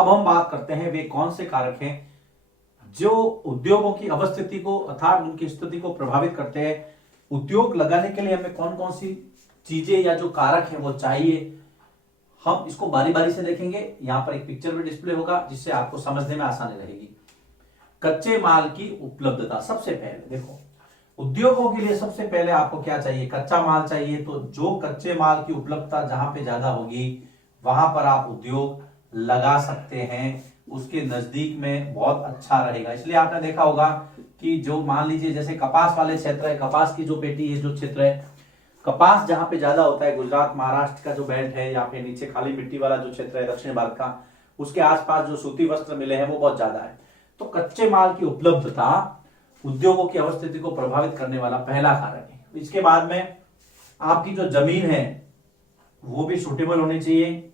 अब हम बात करते हैं वे कौन से कारक हैं जो उद्योगों की अवस्थिति को अर्थात उनकी स्थिति को प्रभावित करते हैं। उद्योग लगाने के लिए हमें कौन कौन सी चीजें या जो कारक है वो चाहिए, हम इसको बारी बारी से देखेंगे। यहां पर एक पिक्चर भी डिस्प्ले होगा जिससे आपको समझने में आसानी रहेगी। कच्चे माल की उपलब्धता, सबसे पहले देखो उद्योगों के लिए सबसे पहले आपको क्या चाहिए, कच्चा माल चाहिए। तो जो कच्चे माल की उपलब्धता जहां पे ज्यादा होगी वहां पर आप उद्योग लगा सकते हैं, उसके नजदीक में बहुत अच्छा रहेगा। इसलिए आपने देखा होगा कि जो मान लीजिए जैसे कपास वाले क्षेत्र है, कपास की जो पेटी है, जो क्षेत्र है, कपास जहां पे ज्यादा होता है, गुजरात महाराष्ट्र का जो बेल्ट है या फिर नीचे खाली मिट्टी वाला जो क्षेत्र है दक्षिण भारत का, उसके आसपास जो सूती वस्त्र मिले हैं वो बहुत ज्यादा है। तो कच्चे माल की उपलब्धता उद्योगों की अवस्थिति को प्रभावित करने वाला पहला कारक है। इसके बाद में आपकी जो जमीन है वो भी सुटेबल होनी चाहिए,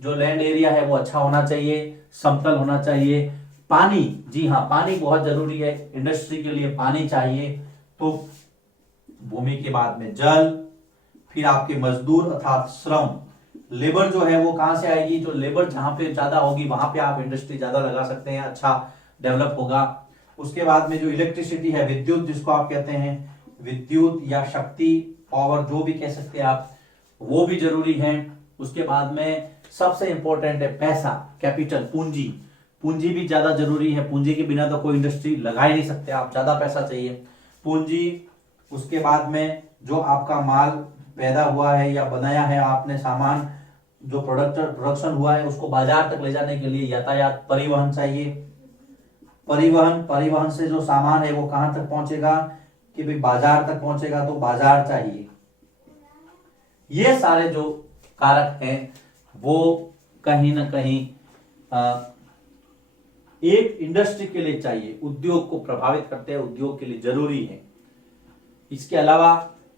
जो लैंड एरिया है वो अच्छा होना चाहिए, समतल होना चाहिए। पानी, जी हाँ पानी बहुत जरूरी है, इंडस्ट्री के लिए पानी चाहिए। तो भूमि के बाद में जल, फिर आपके मजदूर अर्थात श्रम, लेबर जो है वो कहां से आएगी, जो लेबर जहां पे ज्यादा होगी वहां पे आप इंडस्ट्री ज्यादा लगा सकते हैं, अच्छा डेवलप होगा। उसके बाद में जो इलेक्ट्रिसिटी है, विद्युत जिसको आप कहते हैं, विद्युत या शक्ति, पावर जो भी कह सकते हैं आप, वो भी जरूरी है। उसके बाद में सबसे इंपॉर्टेंट है पैसा, कैपिटल, पूंजी, पूंजी भी ज्यादा जरूरी है। पूंजी के बिना तो कोई इंडस्ट्री लगा ही नहीं सकते आप, ज्यादा पैसा चाहिए, पूंजी। उसके बाद में जो आपका माल पैदा हुआ है या बनाया है आपने सामान, जो प्रोडक्शन हुआ है उसको बाजार तक ले जाने के लिए यातायात, परिवहन चाहिए। परिवहन से जो सामान है वो कहां तक पहुंचेगा कि भाई बाजार तक पहुंचेगा, तो बाजार चाहिए। ये सारे जो कारक हैं वो कहीं ना कहीं एक इंडस्ट्री के लिए चाहिए, उद्योग को प्रभावित करते हैं, उद्योग के लिए जरूरी है। इसके अलावा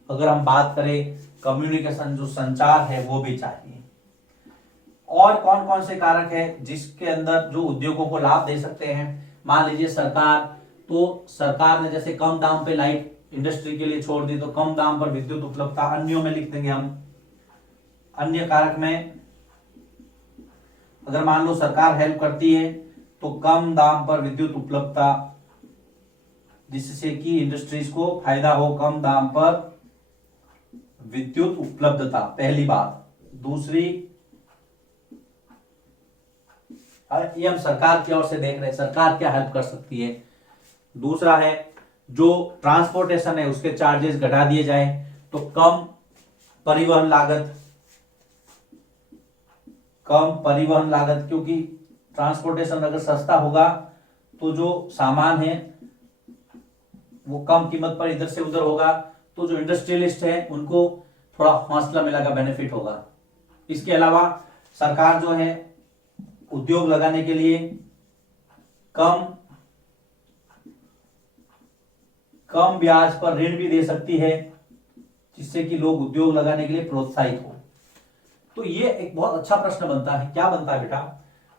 अगर हम बात करें कम्युनिकेशन, जो संचार है वो भी चाहिए। और कौन कौन से कारक है जिसके अंदर जो उद्योगों को लाभ दे सकते हैं, मान लीजिए सरकार, तो सरकार ने जैसे कम दाम पे लाइट इंडस्ट्री के लिए छोड़ दी तो कम दाम पर विद्युत उपलब्धता, अन्यों में लिख देंगे हम। अन्य कारक में अगर मान लो सरकार हेल्प करती है तो कम दाम पर विद्युत उपलब्धता, जिससे कि इंडस्ट्रीज को फायदा हो, कम दाम पर विद्युत उपलब्धता, पहली बात। दूसरी, ये हम सरकार की ओर से देख रहे हैं, सरकार क्या हेल्प कर सकती है। दूसरा है जो ट्रांसपोर्टेशन है उसके चार्जेस घटा दिए जाए तो कम परिवहन लागत, क्योंकि ट्रांसपोर्टेशन अगर सस्ता होगा तो जो सामान है वो कम कीमत पर इधर से उधर होगा, तो जो इंडस्ट्रियलिस्ट है उनको थोड़ा हौसला मिलेगा, बेनिफिट होगा। इसके अलावा सरकार जो है उद्योग लगाने के लिए कम ब्याज पर ऋण भी दे सकती है, जिससे कि लोग उद्योग लगाने के लिए प्रोत्साहित हो। तो ये एक बहुत अच्छा प्रश्न बनता है। क्या बनता है बेटा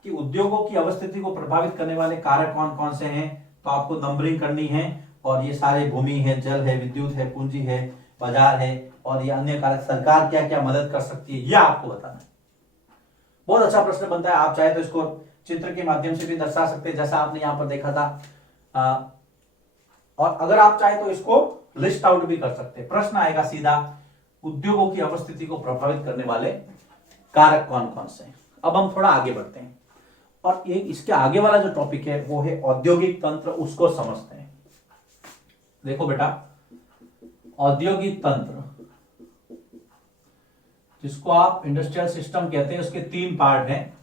कि उद्योगों की अवस्थिति को प्रभावित करने वाले कारक कौन कौन से हैं, तो आपको नंबरिंग करनी है। और ये सारे भूमि है, जल है, विद्युत है, पूंजी है, बाजार है, और ये अन्य कारक, सरकार क्या क्या मदद कर सकती है, यह आपको बताना है। बहुत अच्छा प्रश्न बनता है। आप चाहे तो इसको चित्र के माध्यम से भी दर्शा सकते हैं, जैसा आपने यहां पर देखा था। और अगर आप चाहे तो इसको लिस्ट आउट भी कर सकते हैं। प्रश्न आएगा सीधा, उद्योगों की अवस्थिति को प्रभावित करने वाले कारक कौन कौन से हैं। अब हम थोड़ा आगे बढ़ते हैं और एक इसके आगे वाला जो टॉपिक है वो है औद्योगिक तंत्र, उसको समझते हैं। देखो बेटा, औद्योगिक तंत्र जिसको आप इंडस्ट्रियल सिस्टम कहते हैं, उसके 3 पार्ट हैं।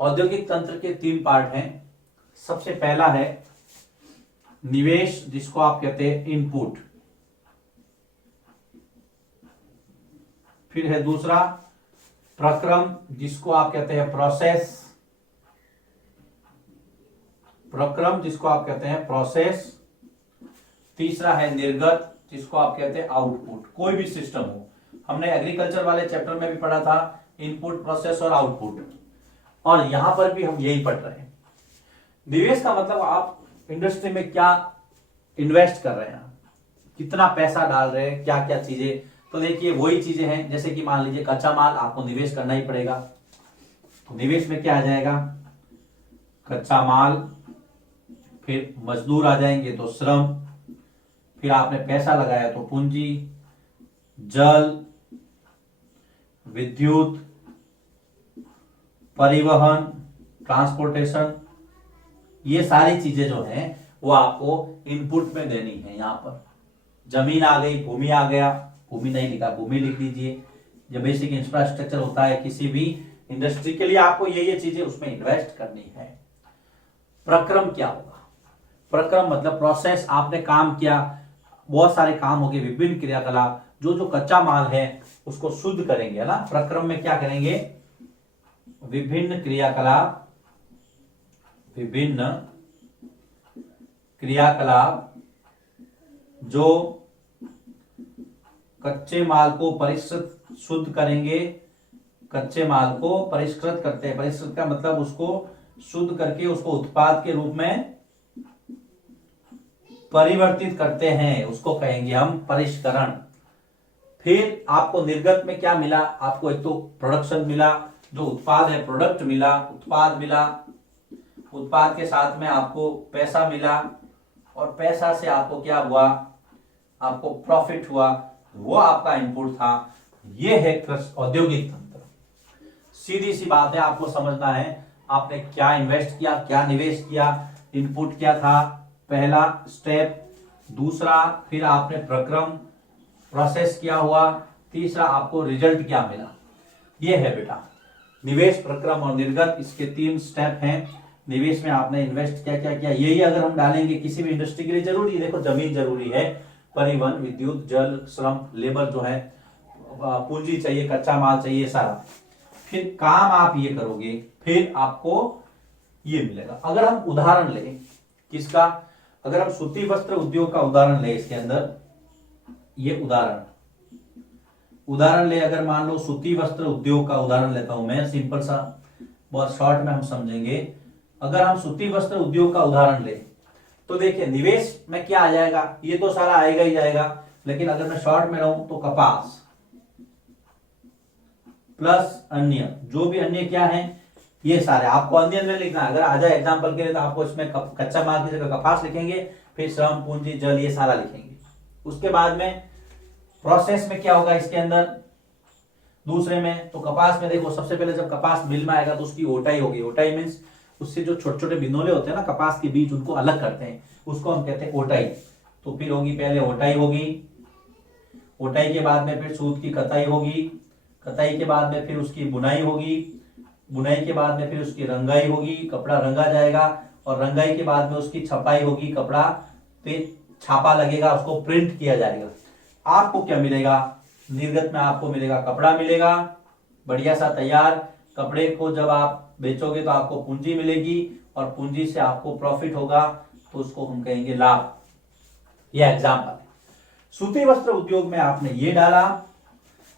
औद्योगिक तंत्र के 3 पार्ट हैं। सबसे पहला है निवेश, जिसको आप कहते हैं इनपुट। फिर है दूसरा प्रक्रम, जिसको आप कहते हैं प्रोसेस। तीसरा है निर्गत, जिसको आप कहते हैं आउटपुट। कोई भी सिस्टम हो, हमने एग्रीकल्चर वाले चैप्टर में भी पढ़ा था इनपुट, प्रोसेस और आउटपुट, और यहां पर भी हम यही पढ़ रहे हैं। निवेश का मतलब आप इंडस्ट्री में क्या इन्वेस्ट कर रहे हैं, कितना पैसा डाल रहे हैं, क्या क्या चीजें। तो देखिए वही चीजें हैं, जैसे कि मान लीजिए कच्चा माल, आपको निवेश करना ही पड़ेगा। तो निवेश में क्या आ जाएगा, कच्चा माल, फिर मजदूर आ जाएंगे तो श्रम, फिर आपने पैसा लगाया तो पूंजी, जल, विद्युत, परिवहन, ट्रांसपोर्टेशन, ये सारी चीजें जो हैं वो आपको इनपुट में देनी है। यहां पर जमीन आ गई, भूमि आ गया, भूमि नहीं लिखा, भूमि लिख दीजिए। जब बेसिक इंफ्रास्ट्रक्चर होता है किसी भी इंडस्ट्री के लिए, आपको ये चीजें उसमें इन्वेस्ट करनी है। प्रक्रम क्या होगा, प्रक्रम मतलब प्रोसेस, आपने काम किया, बहुत सारे काम हो गए, विभिन्न क्रियाकलाप, जो कच्चा माल है उसको शुद्ध करेंगे, है ना। प्रक्रम में क्या करेंगे, विभिन्न क्रियाकलाप, विभिन्न क्रियाकलाप जो कच्चे माल को परिष्कृत, शुद्ध करेंगे, कच्चे माल को परिष्कृत करते हैं। परिष्कृत का मतलब उसको शुद्ध करके उसको उत्पाद के रूप में परिवर्तित करते हैं, उसको कहेंगे हम परिष्करण। फिर आपको निर्गत में क्या मिला, आपको एक तो प्रोडक्शन मिला, जो उत्पाद है प्रोडक्ट मिला, उत्पाद मिला, उत्पाद के साथ में आपको पैसा मिला, और पैसा से आपको क्या हुआ, आपको प्रॉफिट हुआ, वो आपका इनपुट था। ये है औद्योगिक तंत्र। सीधी सी बात है, आपको समझना है आपने क्या इन्वेस्ट किया, क्या निवेश किया, इनपुट क्या था, पहला स्टेप, दूसरा फिर आपने प्रक्रम प्रोसेस किया हुआ, तीसरा आपको रिजल्ट क्या मिला। ये है बेटा निवेश, प्रक्रम और निर्गत, इसके 3 स्टेप हैं। निवेश में आपने इन्वेस्ट क्या क्या किया, यही अगर हम डालेंगे किसी भी इंडस्ट्री के लिए जरूरी है। देखो जमीन जरूरी है, परिवहन, विद्युत, जल, श्रम, लेबर जो है, पूंजी चाहिए, कच्चा माल चाहिए, सारा। फिर काम आप ये करोगे, फिर आपको ये मिलेगा। अगर हम उदाहरण लें किसका, अगर हम सूती वस्त्र उद्योग का उदाहरण लें, इसके अंदर ये उदाहरण ले, अगर मान लो सूती वस्त्र उद्योग का उदाहरण लेता हूं मैं, सिंपल सा, बहुत शॉर्ट में हम समझेंगे। अगर हम सूती वस्त्र उद्योग का उदाहरण ले तो देखिए निवेश में क्या आ जाएगा, ये तो सारा आएगा ही जाएगा, लेकिन अगर मैं शॉर्ट में रहूं तो कपास प्लस अन्य, जो भी अन्य क्या है, ये सारे आपको अन्य में लिखना है। अगर आ जाए एग्जाम्पल के लिए तो आपको इसमें कच्चा माल की जगह कपास लिखेंगे, फिर श्रम, पूंजी, जल, ये सारा लिखेंगे। उसके बाद में प्रोसेस में क्या होगा इसके अंदर, दूसरे में तो कपास में देखो सबसे पहले जब कपास मिल में आएगा तो उसकी ओटाई होगी। ओटाई मीन्स उससे जो छोटे छोटे बिनोले होते हैं ना कपास के बीज, उनको अलग करते हैं, उसको हम कहते हैं ओटाई। तो फिर होगी पहले ओटाई होगी, ओटाई के बाद में फिर सूत की कताई होगी, कताई के बाद में फिर उसकी बुनाई होगी, बुनाई के बाद में फिर उसकी रंगाई होगी, कपड़ा रंगा जाएगा, और रंगाई के बाद में उसकी छपाई होगी, कपड़ा पे छापा लगेगा, उसको प्रिंट किया जाएगा। आपको क्या मिलेगा, निर्गत में आपको मिलेगा कपड़ा मिलेगा, बढ़िया सा तैयार। कपड़े को जब आप बेचोगे तो आपको पूंजी मिलेगी, और पूंजी से आपको प्रॉफिट होगा, तो उसको हम कहेंगे लाभ। यह एग्जाम्पल है। सूती वस्त्र उद्योग में आपने ये डाला,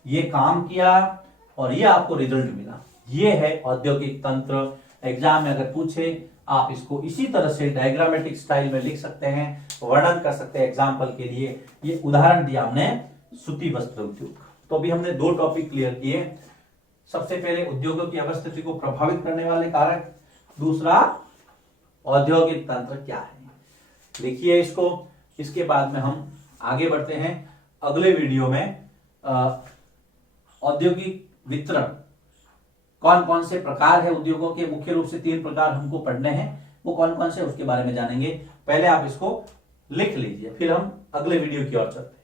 ये काम किया, और ये आपको रिजल्ट मिला। ये है औद्योगिक तंत्र। एग्जाम में अगर पूछे आप इसको इसी तरह से डायग्रामेटिक स्टाइल में लिख सकते हैं, वर्णन कर सकते हैं एग्जाम्पल के लिए। ये उदाहरण दिया हमने सूती वस्त्र उद्योग। तो अभी हमने 2 टॉपिक क्लियर किए। सबसे पहले उद्योगों की अवस्थिति को प्रभावित करने वाले कारक, दूसरा औद्योगिक तंत्र क्या है। लिखिए इसको। इसके बाद में हम आगे बढ़ते हैं अगले वीडियो में। औद्योगिक वितरण, कौन कौन से प्रकार है उद्योगों के, मुख्य रूप से 3 प्रकार हमको पढ़ने हैं, वो कौन कौन से उसके बारे में जानेंगे। पहले आप इसको लिख लीजिए, फिर हम अगले वीडियो की ओर चलते हैं।